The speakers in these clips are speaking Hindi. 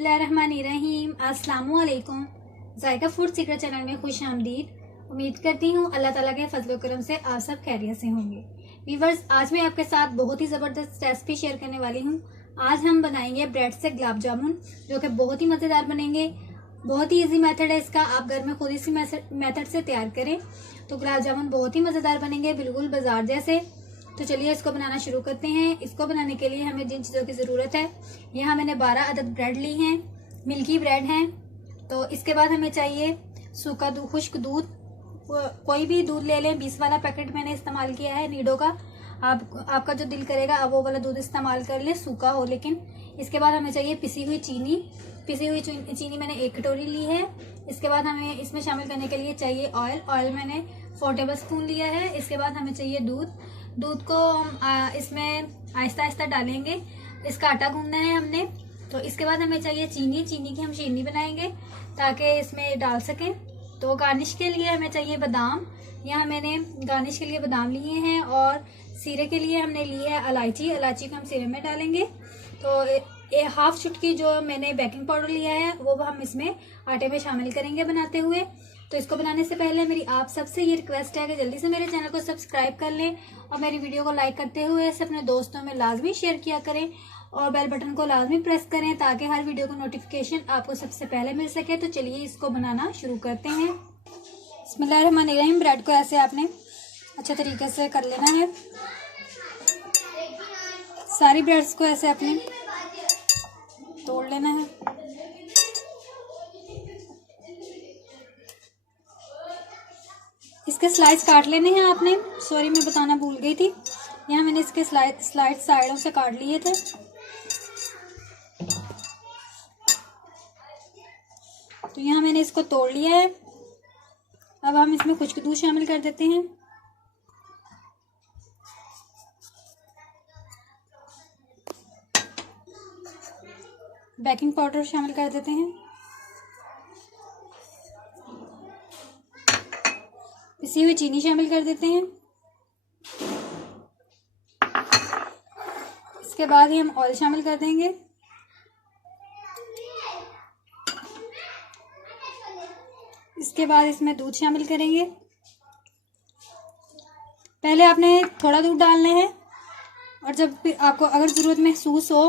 बिस्मिल्लाहिर्रहमानिर्रहीम। अस्सलामु अलैकुम। जायका फूड सीक्रेट चैनल में खुश आमदीद। उम्मीद करती हूँ अल्लाह ताला के फजल करम से आप सब खैरियत से होंगे। व्यूअर्स, आज मैं आपके साथ बहुत ही ज़बरदस्त रेसिपी शेयर करने वाली हूँ। आज हम बनाएंगे ब्रेड से गुलाब जामुन, जो कि बहुत ही मज़ेदार बनेंगे। बहुत ही इजी मेथड है इसका, आप घर में खुद इसी मेथड से तैयार करें तो गुलाब जामुन बहुत ही मज़ेदार बनेंगे, बिल्कुल बाजार जैसे। तो चलिए इसको बनाना शुरू करते हैं। इसको बनाने के लिए हमें जिन चीज़ों की ज़रूरत है, यहाँ मैंने 12 अदद ब्रेड ली हैं, मिल्की ब्रेड हैं। तो इसके बाद हमें चाहिए सूखा खुश्क दूध, कोई भी दूध ले लें। 20 वाला पैकेट मैंने इस्तेमाल किया है नीडो का। आपका जो दिल करेगा आप वो वाला दूध इस्तेमाल कर ले, सूखा हो लेकिन। इसके बाद हमें चाहिए पिसी हुई चीनी। पिसी हुई चीनी मैंने 1 कटोरी ली है। इसके बाद हमें इसमें शामिल करने के लिए चाहिए ऑयल मैंने 4 टेबल स्पून लिया है। इसके बाद हमें चाहिए दूध को इसमें आहिस्ता आहिस्ता डालेंगे। इसका आटा गूंदना है हमने। तो इसके बाद हमें चाहिए चीनी की हम शीरनी बनाएंगे ताकि इसमें डाल सकें। तो गार्निश के लिए हमें चाहिए बादाम। यहाँ मैंने गार्निश के लिए बादाम लिए हैं। और सीरे के लिए हमने ली है इलायची को हम सीरे में डालेंगे। तो हाफ चुटकी जो मैंने बेकिंग पाउडर लिया है वो हम इसमें आटे में शामिल करेंगे बनाते हुए। तो इसको बनाने से पहले मेरी आप सबसे ये रिक्वेस्ट है कि जल्दी से मेरे चैनल को सब्सक्राइब कर लें और मेरी वीडियो को लाइक करते हुए इसे अपने दोस्तों में लाजमी शेयर किया करें और बेल बटन को लाजमी प्रेस करें ताकि हर वीडियो को नोटिफिकेशन आपको सबसे पहले मिल सके। तो चलिए इसको बनाना शुरू करते हैं। बिस्मिल्लाहिर्रहमानिर्रहीम। ब्रेड को ऐसे आपने अच्छे तरीके से कर लेना है। सारी ब्रेड्स को ऐसे आपने तोड़ लेना है। इसके स्लाइस काट लेने हैं आपने। सॉरी, मैं बताना भूल गई थी। यहाँ मैंने इसके स्लाइड साइडों से काट लिए थे। तो यहाँ मैंने इसको तोड़ लिया है। अब हम इसमें खुश्क दूध शामिल कर देते हैं। बेकिंग पाउडर शामिल कर देते हैं। पिसी हुई चीनी शामिल कर देते हैं। इसके बाद ही हम ऑयल शामिल कर देंगे। इसके बाद इसमें दूध शामिल करेंगे। पहले आपने थोड़ा दूध डालना है और जब फिर आपको अगर ज़रूरत महसूस हो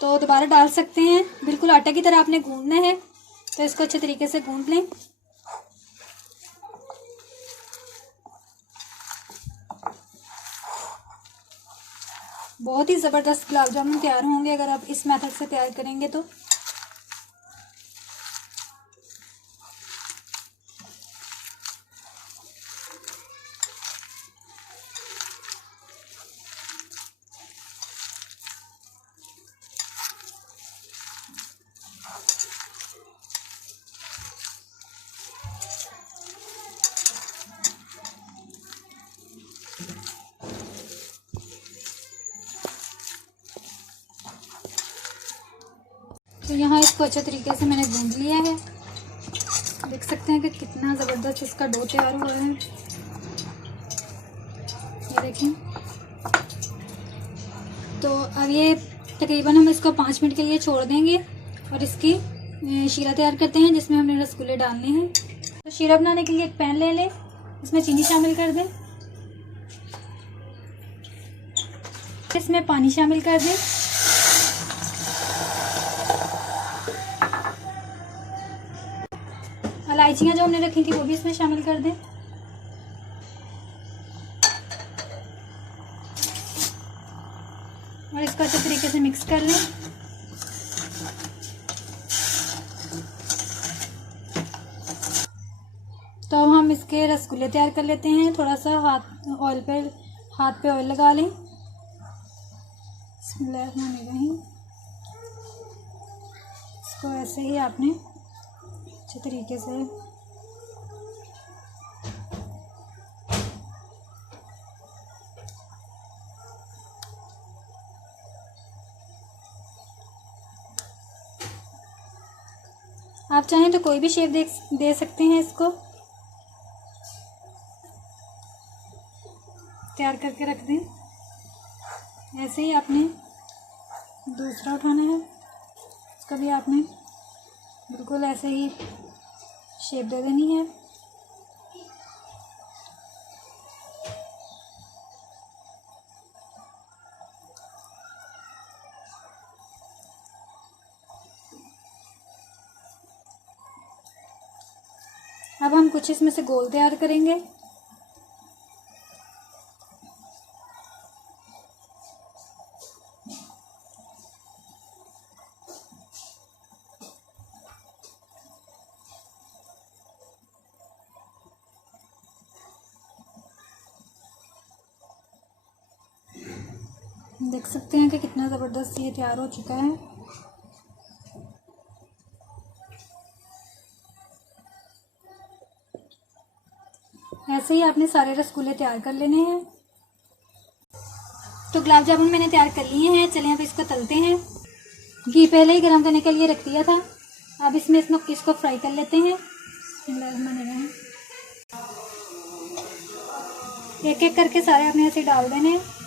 तो दोबारा डाल सकते हैं। बिल्कुल आटे की तरह आपने गूंदना है। तो इसको अच्छे तरीके से गूंद लें। बहुत ही ज़बरदस्त गुलाब जामुन तैयार होंगे अगर आप इस मेथड से तैयार करेंगे तो। तो यहाँ इसको अच्छे तरीके से मैंने गूंद लिया है। देख सकते हैं कि कितना ज़बरदस्त इसका डो तैयार हुआ है। ये देखें। तो अब ये तकरीबन हम इसको 5 मिनट के लिए छोड़ देंगे और इसकी शीरा तैयार करते हैं जिसमें हमने रसगुल्ले डालने हैं। तो शीरा बनाने के लिए एक पैन ले लें, इसमें चीनी शामिल कर दें, इसमें पानी शामिल कर दें। इलायचियाँ जो हमने रखी थी वो भी इसमें शामिल कर दें। और इसको अच्छे तरीके से मिक्स कर लें। तो अब हम इसके रसगुल्ले तैयार कर लेते हैं। थोड़ा सा हाथ पे ऑयल लगा लें। बिस्मिल्लाहिर्रहमानिर्रहीम। इसको ऐसे ही आपने अच्छे तरीके से आप चाहें तो कोई भी शेप दे सकते हैं। इसको तैयार करके रख दें। ऐसे ही आपने दूसरा उठाना है। इसका भी आपने बिल्कुल ऐसे ही शेप दे देनी है। अब हम कुछ इसमें से गोल तैयार करेंगे। देख सकते हैं कि कितना ज़बरदस्त ये तैयार हो चुका है। ऐसे ही आपने सारे रसगुल्ले तैयार कर लेने हैं। तो गुलाब जामुन मैंने तैयार कर लिए हैं। चलिए अब इसको तलते हैं। घी पहले ही गर्म करने के लिए रख दिया था। अब इसमें इसको फ्राई कर लेते हैं। एक एक करके सारे आपने ऐसे डाल देने हैं।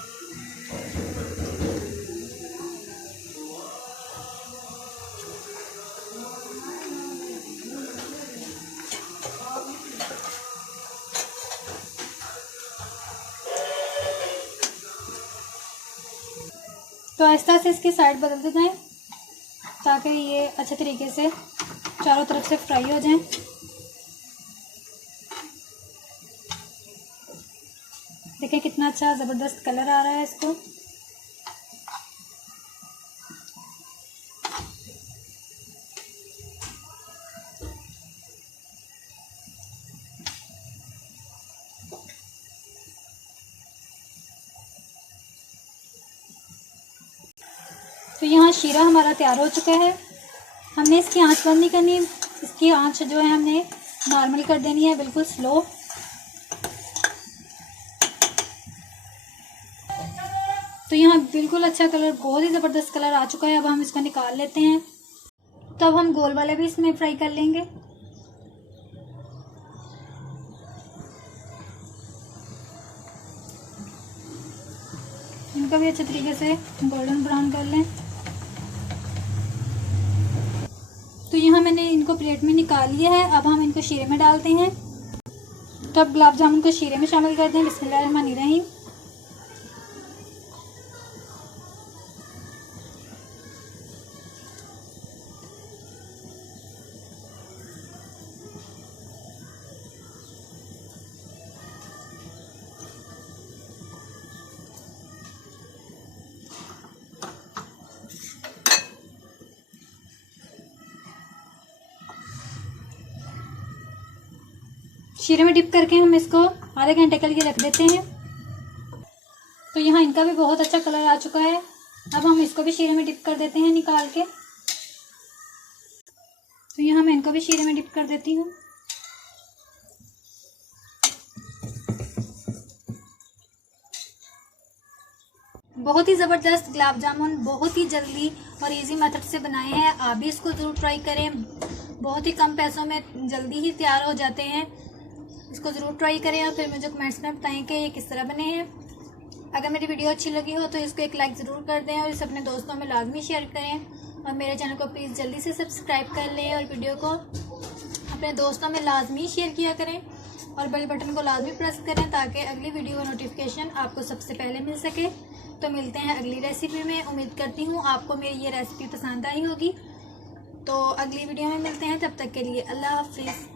तो आहिस्ता से इसकी साइड बदल देते हैं ताकि ये अच्छे तरीके से चारों तरफ से फ्राई हो जाएं। देखिए कितना अच्छा ज़बरदस्त कलर आ रहा है इसको। तो यहाँ शीरा हमारा तैयार हो चुका है। हमने इसकी आंच बंद नहीं करनी, इसकी आंच जो है हमने नॉर्मल कर देनी है, बिल्कुल स्लो। तो यहाँ बिल्कुल अच्छा कलर, बहुत ही ज़बरदस्त कलर आ चुका है। अब हम इसको निकाल लेते हैं। तो अब हम गोल वाले भी इसमें फ्राई कर लेंगे। इनको भी अच्छे तरीके से गोल्डन ब्राउन कर लें। तो यहाँ मैंने इनको प्लेट में निकाल लिया है। अब हम इनको शीरे में डालते हैं। तो अब गुलाब जामुन को शीरे में शामिल करते हैं। बिस्मिल्लाहिर्रहमानिर्रहीम। शीरे में डिप करके हम इसको आधे घंटे के लिए रख देते हैं। तो यहाँ इनका भी बहुत अच्छा कलर आ चुका है। अब हम इसको भी शीरे में डिप कर देते हैं निकाल के। तो यहाँ मैं इनको भी शीरे में डिप कर देती हूँ। बहुत ही ज़बरदस्त गुलाब जामुन बहुत ही जल्दी और इजी मेथड से बनाए हैं। आप भी इसको ज़रूर ट्राई करें। बहुत ही कम पैसों में जल्दी ही तैयार हो जाते हैं। इसको ज़रूर ट्राई करें और फिर मुझे कमेंट्स में बताएं कि ये किस तरह बने हैं। अगर मेरी वीडियो अच्छी लगी हो तो इसको एक लाइक ज़रूर कर दें और इसे अपने दोस्तों में लाजमी शेयर करें। और मेरे चैनल को प्लीज़ जल्दी से सब्सक्राइब कर लें और वीडियो को अपने दोस्तों में लाजमी शेयर किया करें और बेल बटन को लाजमी प्रेस करें ताकि अगली वीडियो का नोटिफिकेशन आपको सबसे पहले मिल सके। तो मिलते हैं अगली रेसिपी में। उम्मीद करती हूँ आपको मेरी ये रेसिपी पसंद आई होगी। तो अगली वीडियो में मिलते हैं। तब तक के लिए अल्लाह हाफिज़।